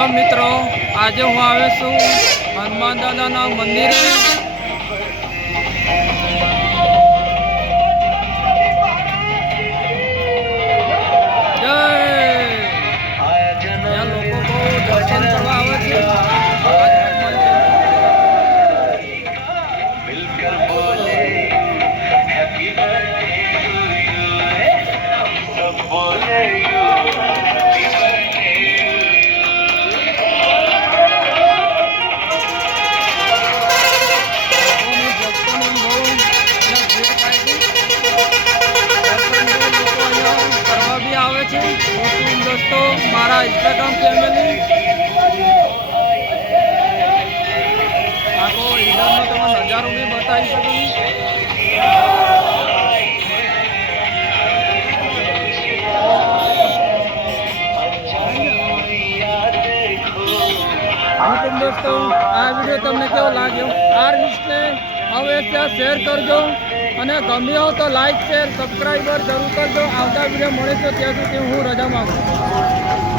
હેલો મિત્રો, આજે હું આવ્યો છું હનુમાન દાદાના મંદિરે. જય! ત્યાં લોકો બહુ દર્શન કરવા આવે છે. દોસ્તો, મારા ઇન્સ્ટાગ્રામ ફેમિલી આખો ઈડરનો તમે નજારો બી બતાવી શકો. દોસ્તો, આ વિડીયો તમને કેવો લાગ્યો? આ રીલ્સને હવે ત્યાં શેર કરજો અને ગમ્યો તો લાઈક શેર સબસ્ક્રાઈબર જરૂર કરજો. આવતા વિડીયો મળે તો ત્યાં સુધી હું રજા માંગુ.